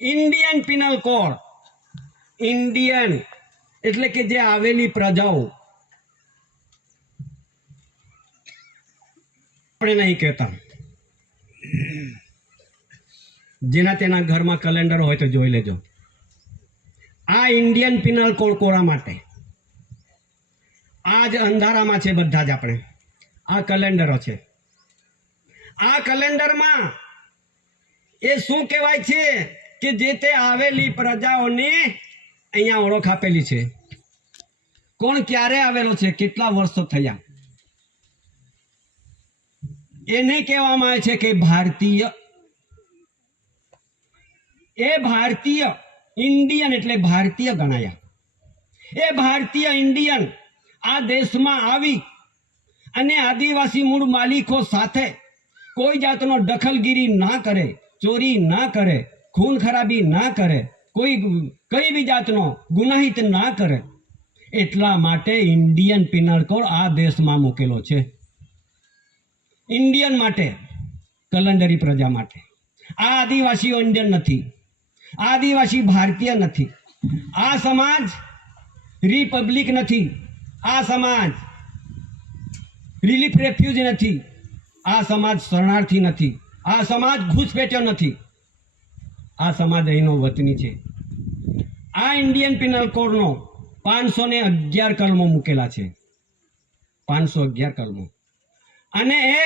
Indian penal code, Indian એટલે કે જે આવેલી પ્રજાઓ, આપણે નહીં કહેતા, જેના તેના ઘરમાં કેલેન્ડર હોય તો જોઈ લેજો. આ ઇન્ડિયન પિનલ કોડ કોરા માટે, આ જ અંધારામાં છે બધા જ આપણે. આ કેલેન્ડરો છે. આ કેલેન્ડરમાં એ શું કહેવાય છે કે જે તે આવેલી પ્રજાઓને અહીંયા ઓળખ આપેલી છે. કોણ ક્યારે આવેલો છે, કેટલા વર્ષો થયા, એને કહેવામાં આવે છે કે ભારતીય. એ ભારતીય ઇન્ડિયન એટલે ભારતીય ગણાયા. એ ભારતીય ઇન્ડિયન આ દેશમાં આવી અને આદિવાસી મૂળ માલિકો સાથે કોઈ જાતનો દખલગીરી ના કરે, ચોરી ના કરે, ખૂન ખરાબી ના કરે, કઈ બી જાતનો ગુનાહિત ના કરે, એટલા માટે ઇન્ડિયન પિનલ કોડ આ દેશમાં મૂકેલો છે. ઇન્ડિયન માટે, કલંદરી પ્રજા માટે. આ આદિવાસીઓ ઇન્ડિયન નથી, આદિવાસી ભારતીય નથી, આ સમાજ રિપબ્લિક નથી, આ સમાજ રિલીફ રેફ્યુજી નથી, આ સમાજ શરણાર્થી નથી, આ સમાજ ઘૂસપેઠિયો નથી, આ સમાજ અહીંનો વતની છે. આ ઇન્ડિયન પિનલ કોડનો 511 કલમો મૂકેલા છે, 511 કલમો. અને એ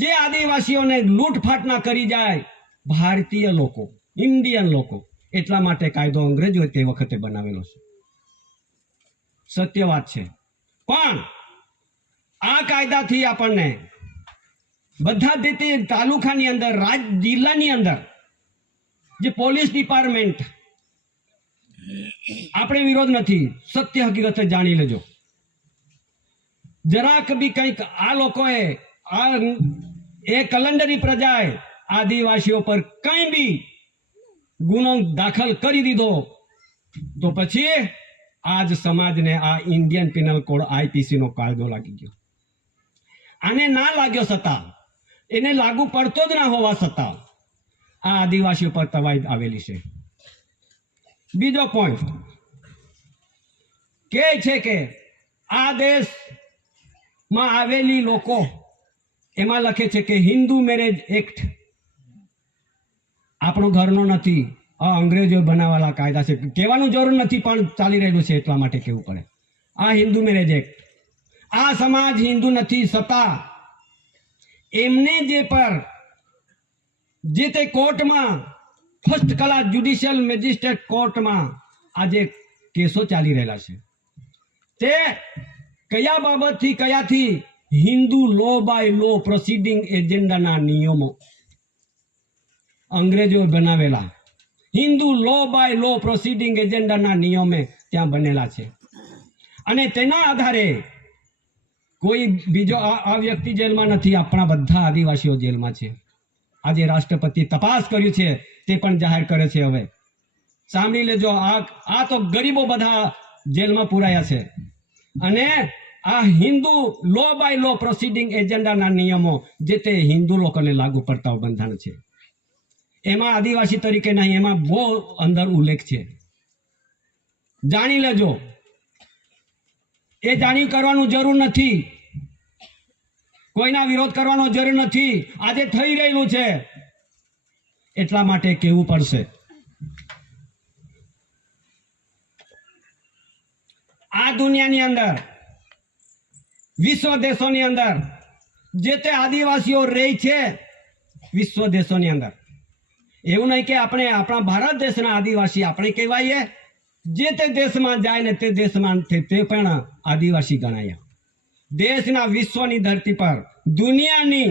જે આદિવાસીઓને લૂંટફાટના કરી જાય ભારતીય લોકો, ઇન્ડિયન લોકો, એટલા માટે કાયદો અંગ્રેજોએ તે વખતે બનાવેલો છે. સત્ય વાત છે. પણ આ કાયદાથી આપણને બધા જ તાલુકાની અંદર, જિલ્લાની અંદર જે પોલીસ ડિપાર્ટમેન્ટ, આપણે વિરોધ નથી, સત્ય હકીકત જાણી લેજો. જરાક બી કંઈક આ લોકોએ એ કલંદરી પ્રજાએ આદિવાસીઓ પર કંઈ બી ગુનો દાખલ કરી દીધો તો પછી આજ સમાજને આ ઇન્ડિયન પિનલ કોડ આઈપીસી નો કાયદો લાગી ગયો. આને ના લાગ્યો છતાં, એને લાગુ પડતો જ ના હોવા છતાં આ આદિવાસીઓ પર તવાઈ આવેલી છે. બીજો પોઈન્ટ કે છે કે આ દેશમાં આવેલી લોકો, એમાં લખે છે કે હિન્દુ મેરેજ એક્ટ આપણો ઘરનો નથી, આ અંગ્રેજો બનાવેલા કાયદા છે. કહેવાનું જરૂર નથી, પણ ચાલી રહેલું છે એટલા માટે કહેવું પડે. આ હિન્દુ મેરેજ એક્ટ, આ સમાજ હિન્દુ નથી છતાં એમને જે તે કોર્ટમાં, ફર્સ્ટ ક્લાસ જ્યુડિશિયલ મેજિસ્ટ્રેટ કોર્ટમાં આજે કેસો ચાલી રહેલા છે. તે કયા બાબતથી, કયાથી? હિન્દુ લો બાય લો પ્રોસિડિંગ એજન્ડાના નિયમો, અંગ્રેજો બનાવેલા હિન્દુ લો બાય લો પ્રોસિડિંગ એજન્ડાના નિયમે ત્યાં બનેલા છે. અને તેના આધારે કોઈ બીજો આ વ્યક્તિ જેલમાં નથી, આપણા બધા આદિવાસીઓ જેલમાં છે. આજે રાષ્ટ્રપતિ તપાસ કર્યું છે, તે પણ જાહેર કરે છે. હવે સાંભળી લેજો, આ તો ગરીબો બધા જેલમાં પુરાયા છે. અને આ હિન્દુ લો બાય લો પ્રોસિડિંગ એજન્ડાના નિયમો જે તે હિન્દુ લોકોને લાગુ પડતા બંધારણ છે. એમાં આદિવાસી તરીકે નહીં, એમાં બહુ અંદર ઉલ્લેખ છે. જાણી લેજો. એ જાણી કરવાનું જરૂર નથી, કોઈના વિરોધ કરવાનો જરૂર નથી. આજે થઈ રહેલું છે એટલા માટે કહેવું પડશે. આ દુનિયાની અંદર, વિશ્વ દેશોની અંદર જે તે આદિવાસીઓ રહે છે, વિશ્વ દેશોની અંદર, એવું નહીં કે આપણે આપણા ભારત દેશના આદિવાસી આપણે કહેવાય. જે તે દેશમાં જાય ને તે દેશમાં તે પણ આદિવાસી ગણાયા. દેશના, વિશ્વની ધરતી પર, દુનિયાની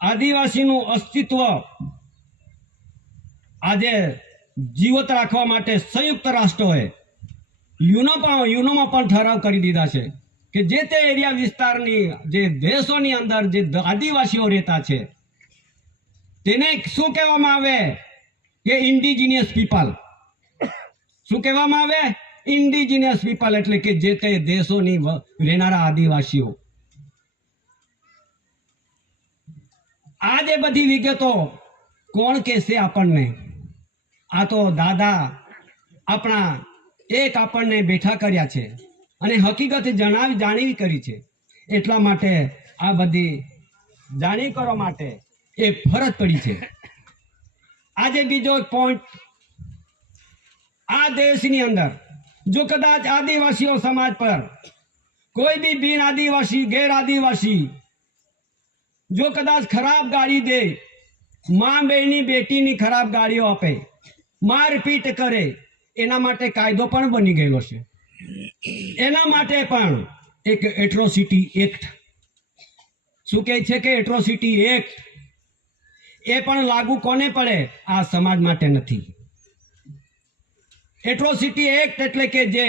આદિવાસીનું અસ્તિત્વ આજે જીવત રાખવા માટે સંયુક્ત રાષ્ટ્રોએ યુનોમાં પણ ઠરાવ કરી દીધા છે કે જે તે એરિયા વિસ્તારની, જે દેશોની અંદર જે આદિવાસીઓ રહેતા છે તેને શું કહેવામાં આવે કે ઇન્ડિજિનિયસ પીપલ. શું કહેવામાં આવે? ઇન્ડિજિનિયસ પીપલ, એટલે કે જે તે દેશોની રહેનારા આદિવાસીઓ. આ જે બધી વિગતો કોણ કહેશે આપણને? આ તો દાદા આપણા એક આપણને બેઠા કર્યા છે અને હકીકત જાણવી કરી છે. એટલા માટે આ બધી જાણી કરવા માટે એ ફરજ પડી છે. આજે બીજો એક પોઈન્ટ, આ દેશની અંદર જો કદાચ આદિવાસીઓ સમાજ પર કોઈ બી બિન આદિવાસી ગેર આદિવાસી જો કદાચ ખરાબ ગાળી દે, માં બેની બેટીની ખરાબ ગાળીઓ આપે, મારપીટ કરે, એના માટે કાયદો પણ બની ગયેલો છે. એના માટે પણ એક એટ્રોસિટી એક્ટ, શું કહે છે કે એટ્રોસિટી એક્ટ, એ પણ લાગુ કોને પડે? આ સમાજ માટે નથી. એટ્રોસિટી એક્ટ એટલે કે જે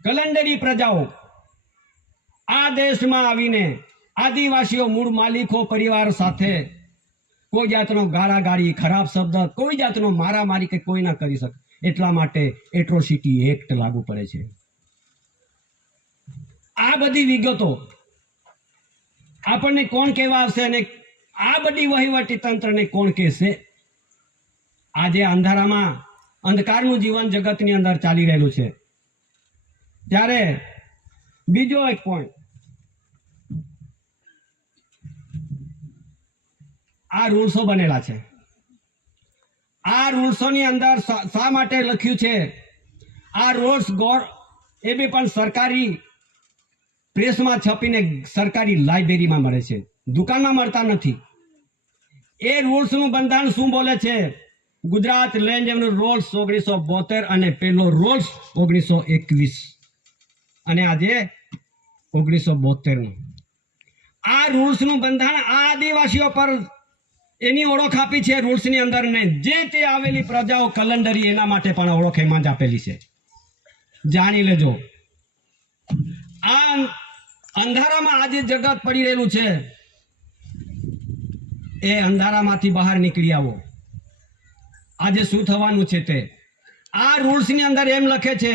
કલંદરી પ્રજાઓ આ દેશમાં આવીને આદિવાસીઓ મૂળ માલિકો પરિવાર સાથે કોઈ જાતનો ગાળાગાળી, ખરાબ શબ્દ, કોઈ જાતનો મારામારી કે કોઈ ના કરી શકે. એટલા માટે એટ્રોસિટી એક્ટ લાગુ પડે છે. આ બધી વિગતો આપણને કોણ કહેવા આવશે અને આ બધી વહીવટી તંત્રને કોણ કહેશે? આજે અંધારામાં અંધકારનું જીવન જગતની અંદર ચાલી રહેલું છે. ત્યારે બીજો એક પોઈન્ટ, આ રૂલ્સો બનેલા છે. આ રૂલ્સોની અંદર શા માટે લખ્યું છે? આ રૂલ્સ એ બી પણ સરકારી પ્રેસમાં છપીને સરકારી લાઇબ્રેરીમાં મળે છે, દુકાનમાં મળતા નથી. એ રૂલ્સનું બંધારણ શું બોલે છે? ગુજરાત લેન્ડ રેવન્યુ રૂલ્સ 1972 અને પેલો રૂલ્સ 1921 અને આજે 1972નું. આ રૂલ્સનું બંધારણ આ આદિવાસીઓ પર એની ઓળખ આપી છે રૂલ્સની અંદર, ને જે તે આવેલી પ્રજાઓ કલંદરી એના માટે પણ ઓળખ એમાં જ આપેલી છે. જાણી લેજો. આ અંધારામાં આજે જગત પડી રહેલું છે, એ અંધારામાંથી બહાર નીકળી આવો. આજે શું થવાનું છે તે આ રૂલ્સની અંદર એમ લખે છે.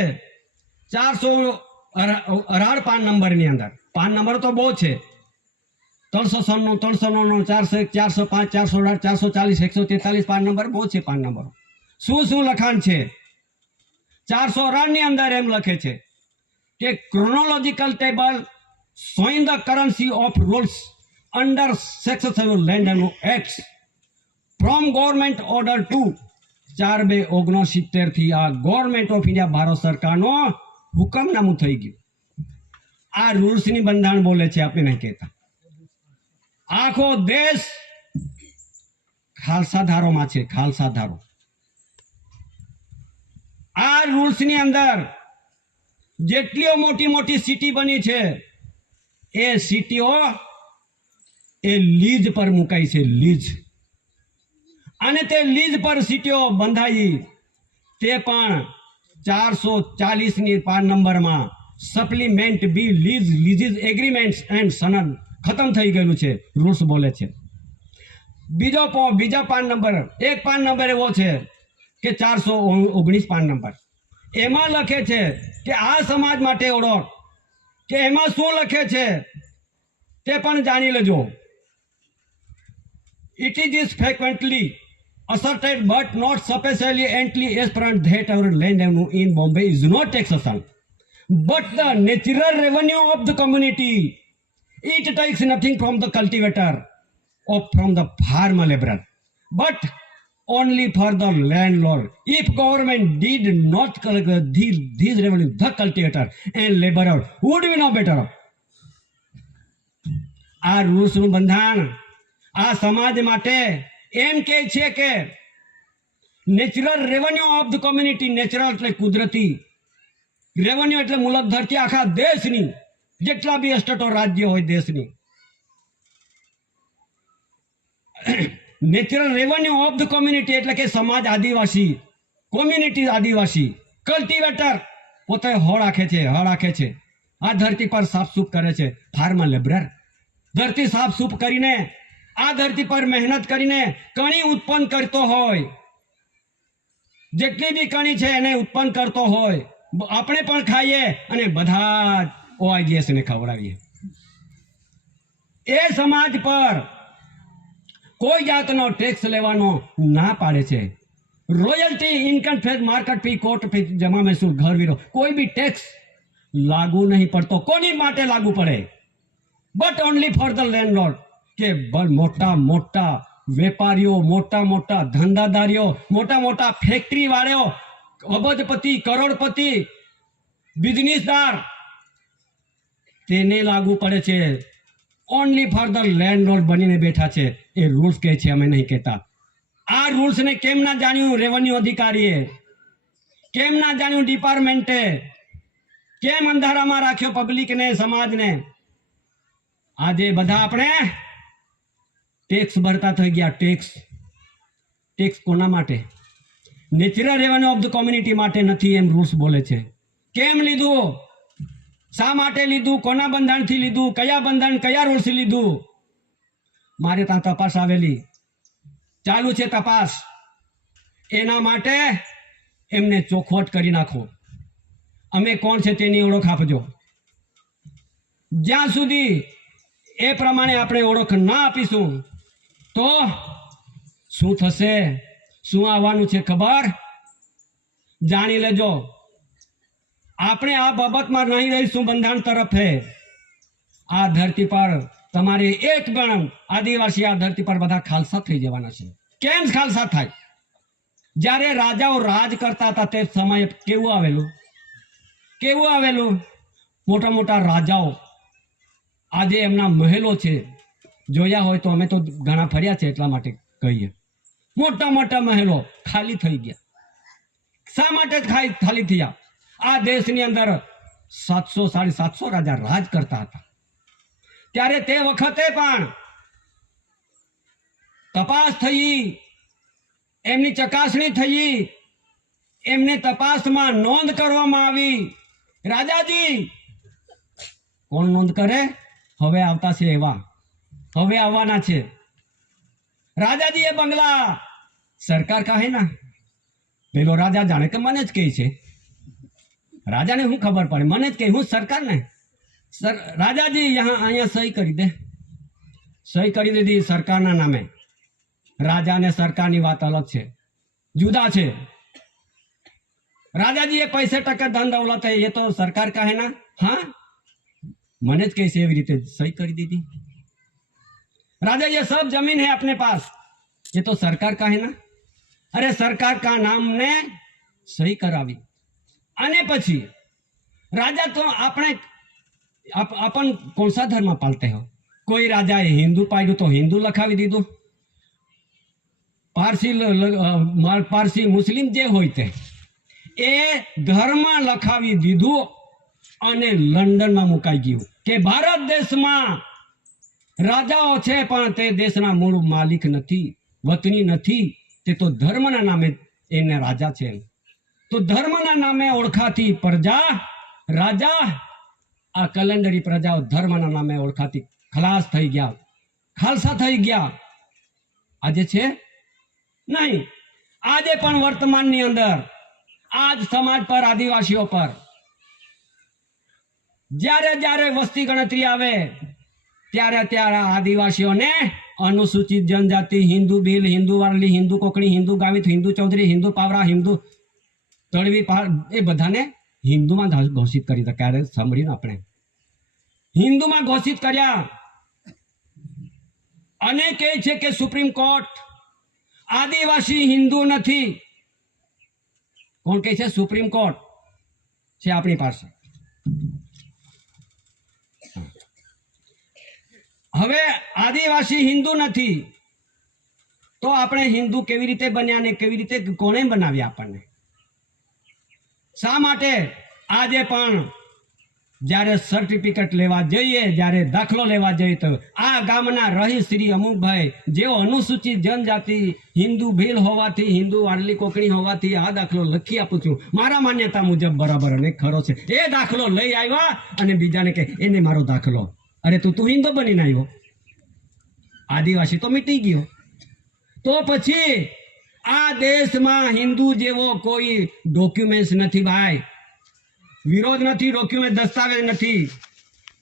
418 પાન નંબરની અંદર, પાન નંબર તો બહુ છે, 399, 399, 401, 405, 418, 440, 143 પાન નંબર બહુ છે. પાન નંબરો શું લખાણ છે? 418 ની અંદર એમ લખે છે કે chronological table showing the currency of rules under Section 7 Land Revenue Acts from Government Order 2 4/2/69 થી આ ગવર્મેન્ટ ઓફ ઇન્ડિયા ભારત સરકારનો હુકમનામું થઈ ગયું. આ રૂલ્સની બંધારણ બોલે છે, આપણે નહીં કહેતા. આખો દેશ ખાલસા ધારોમાં છે, ખાલસા ધારો. આ રૂલ્સની અંદર જેટલીઓ મોટી મોટી સિટી બની છે એ સિટીઓ એ લીઝ પર મુકાઈ છે, લીઝ. અને તે લીઝ પર સિટીઓ બંધાઈ તે પણ 440ની પાન નંબરમાં સપ્લિમેન્ટ બી લીઝ એગ્રીમેન્ટ્સ એન્ડ સનદ ખતમ થઈ ગયેલું છે. રૂલ્સ બોલે છે. બીજા પાન નંબર, એક પાન નંબર એવો છે કે 419 પાન નંબર, એમાં લખે છે કે આ સમાજ માટે ઓળખ, કે એમાં શું લખે છે તે પણ જાણી લેજો. It is frequently asserted but not sufficiently apparent that our land revenue in Bombay is not taxation but the natural revenue of the community. It takes nothing from the cultivator or from the farmer laborer but only for the landlord. If government did not collect these revenue, the cultivator and laborer would be no better off. આ રૂલ્સનું બંધારણ આ સમાજ માટે એમ કહે છે કે natural revenue of the community, natural એટલે કુદરતી, રેવન્યુ એટલે મુલક ધરતી આખા દેશની, જેટલા બી એસ્ટેટો રાજ્ય હોય દેશની, natural revenue of the community એટલે કે સમાજ આદિવાસી, કોમ્યુનિટી આદિવાસી, કલ્ટિવેટર પોતે હળ રાખે છે, આ ધરતી પર સાફસૂફ કરે છે, ફાર્મર લેબરર ધરતી સાફસૂફ કરીને આ ધરતી પર મહેનત કરીને કણી ઉત્પન્ન કરતો હોય, જેટલી બી કણી છે એને ઉત્પન્ન કરતો હોય, આપણે પણ ખાઈએ અને બધા OIGS ને ખવડાવીએ. એ સમાજ પર કોઈ જાતનો ટેક્સ લેવાનો ના પાડે છે. रॉयल्टी, इनकम टैक्स, मार्केट फी, कोर्ट फी, जमा महसूल, घर वीरो, कोई भी टैक्स लागू नहीं पड़तो। कोनी माटे लागू पड़े? But only for the landlord, के मोटा मोटा वेपारीओ, मोटा मोटा धंधादारीओ, मोटा मोटा फैक्टरी वाळो, अबजपति, करोड़पति, बिजनेसदार, तेने लागू पड़े छे। ओनली फॉर द लैंडलॉर्ड बनीने बैठा छे। ए रूल्स कहे छे, अमे नहीं कहता। आ रूल्स ने केम ना जाण्યું रेवन्यू अधिकारीए, केम ना जाण्યું डिपार्टमेंटे, केम अंधारामां राख्यो पब्लिक ने, समाज ने? आजे बधा आपणे टेक्स भरता थई गया। टेक्स कोना माटे? नेचरल रेवन्यू ऑफ ध कम्युनिटी माटे नथी, एम रूल्स बोले छे। केम लीधुं? शा माटे लीधुं? कोना बंधारणथी लीधुं? कया बंधारण, कया रूल्स लीधुं? मारे ત્યાં તપાસ આવેલી, ચાલુ છે તપાસ। એના માટે એમને ચોખવટ કરી નાખો। અમે કોણ છે તેની ઓળખ આપજો। જ્યાં સુધી એ પ્રમાણે આપણે ઓળખ ના આપીશું તો શું થશે, શું આવવાનું છે ખબર? જાણી લેજો। આપણે આ બાબતમાં નહીં રહીશું બંધારણ તરફે। આ ધરતી પર તમારે એક પણ આદિવાસી આ ધરતી પર બધા ખાલસા થઈ જવાના છે। કેમ ખાલસા થાય? જ્યારે રાજાઓ રાજ કરતા હતા તે સમયે કેવું આવેલું? મોટા મોટા રાજાઓ આજે એમના મહેલો છે, જોયા હોય તો, અમે તો ઘણા ફર્યા છે એટલા માટે કહીએ। મોટા મોટા મહેલો ખાલી થઈ ગયા। શા માટે ખાલી થયા? આ દેશની અંદર 700 750 રાજા રાજ કરતા હતા। ત્યારે તે વખતે પણ તપાસ થઈ, એમની ચકાસણી થઈ, એમને તપાસમાં નોંધ કરવામાં આવી। રાજાજી કોણ નોંધ કરે? હવે આવતા છે એવા, હવે આવવાના છે। રાજાજી એ બંગલા સરકાર કહે ના, પેલો રાજા જાણે કે મને જ કહે છે। રાજાને શું ખબર પડે? મને જ કહે, હું સરકાર ને राजाजी यहाँ अँ सही करी दे। सही करी दीधी सरकार नामे। राजा ने सरकार की बात अलग है, जुदा है। राजाजी ये पैसे टका धन दौलत है, ये तो सरकार का है ना। हाँ, मने ज कैसे एवी रीते सही करी दीदी। राजा ये सब जमीन है अपने पास, ये तो सरकार का है ना। अरे सरकार का नाम ने सही करावी। अने पछी राजा तो अपने अपन कौन सा धर्म पालते हो? कोई राजा है हिंदू पायु तो हिंदू लखावी दीधु, पारसी मुस्लिम जे होय ते ए धर्म लखावी दीधु अने लंडन में मुकाई गयुं के भारत देश में राजाओ छे पण ते देशना मूळ मालिक नथी, वतनी नथी। ते तो धर्मना नामे एने राजा छे। तो धर्मना नामे ओळखाती प्रजा राजा, आ कैलेंडरी प्रजाओ धर्मना नामे ओळखाती खलास थई गया, खालसा थई गया। आजे छे नहीं, आजे पण वर्तमाननी अंदर आज समाज पर, आदिवासीओ पर ज्यारे ज्यारे वस्ती गणतरी आवे त्यारे त्यारे आदिवासीओने अनुसूचित जनजाति, हिंदू भील, हिंदू वारली, हिंदू कोकणी, हिंदू गावित, हिंदू चौधरी, हिंदू पावरा, हिंदू तळवी ए बधाने हिंदू में घोषित करी। क्यारे सांभळीने आपणे हिंदू में घोषित कर्या। अने कहे छे के सुप्रीम कोर्ट आदिवासी हिंदू नथी। कोण कहे छे? सुप्रीम कोर्ट छे आपणी पासे। हवे आदिवासी हिंदू नथी तो आपणे हिंदू केवी रीते बन्या ने केवी रीते कोणे बनाव्या आपणने? शा माटे आजे पण ज्यारे सर्टिफिकेट लेवा जईए, ज्यारे दाखलो लेवा जईए तो आ गामना रही श्री अमुकभाई जेओ अनुसूचित जनजाति हिंदू भील होवाथी, हिंदू वारली कोकणी होवाथी आ दाखलो लखी आपું છું, मारा मान्यता मुजब बराबर अने खरो छे। ए दाखलो लई आव्या अने बीजाने के एने मारो दाखलो। अरे तू हिंदू बनीने आव्यो, आदिवासी तो मीटी गयो। तो पछी आ देश में हिंदू जेवो कोई डॉक्यूमेंट्स नहीं भाई, विरोध नहीं, डॉक्यूमेंट दस्तावेज नहीं।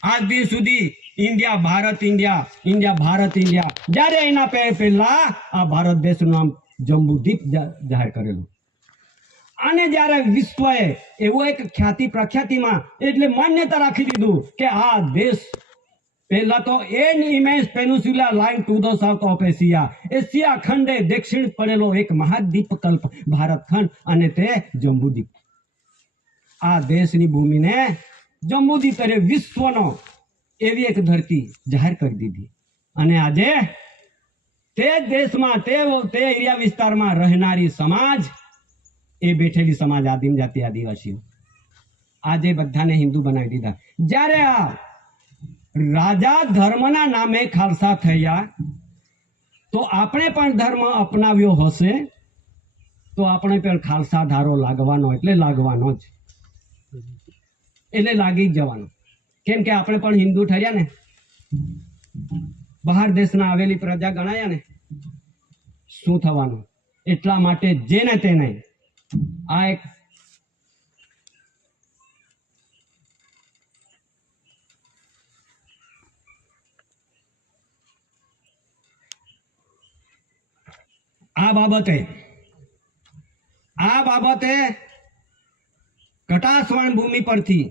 आज दिन सुधी India Bharat India, India Bharat India, जयरे एना पहला आ भारत देश नाम જંબુદ્વીપ જાહેર કરેલું. અને જ્યારે વિશ્વએ એવું એક ખ્યાતિ પ્રખ્યાતિમાં એટલે માન્યતા રાખી દીધું કે આ દેશ પહેલા તો an immense peninsula lying to the south of Asia ખંડે દક્ષિણ પડેલો એક મહાદ્વીપકલ્પ ભારત ખંડ અને તે જંબુદ્વીપ. આ દેશની ભૂમિને જંબુદ્વીપ એટલે વિશ્વનો એવી એક ધરતી જાહેર કરી દીધી. અને આજે તે દેશમાં તે એરિયા વિસ્તારમાં રહેનારી સમાજ એ બેઠેલી સમાજ આદિમ જાતિ આદિવાસીઓ આજે બધાને હિન્દુ બનાવી દીધા. જ્યારે આ રાજા ધર્મના નામે ખાલસા થયા તો આપણે પણ ધર્મ અપનાવ્યો હશે તો આપણે પણ ખાલસા ધારો લાગવાનો એટલે લાગવાનો જ, એટલે લાગી જ જવાનો. કેમ કે આપણે પણ હિન્દુ ઠર્યા ને, બહાર દેશના આવેલી પ્રજા ગણાયા ને, શું થવાનું? એટલા માટે જેને તેને આ એક આ બાબતે કટાસવાણ ભૂમિ પરથી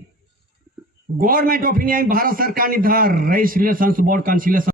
ગવર્મેન્ટ ઓફ ઇન્ડિયા ભારત સરકારની રજિસ્ટ્રેશન બોર્ડ કન્સિલેશન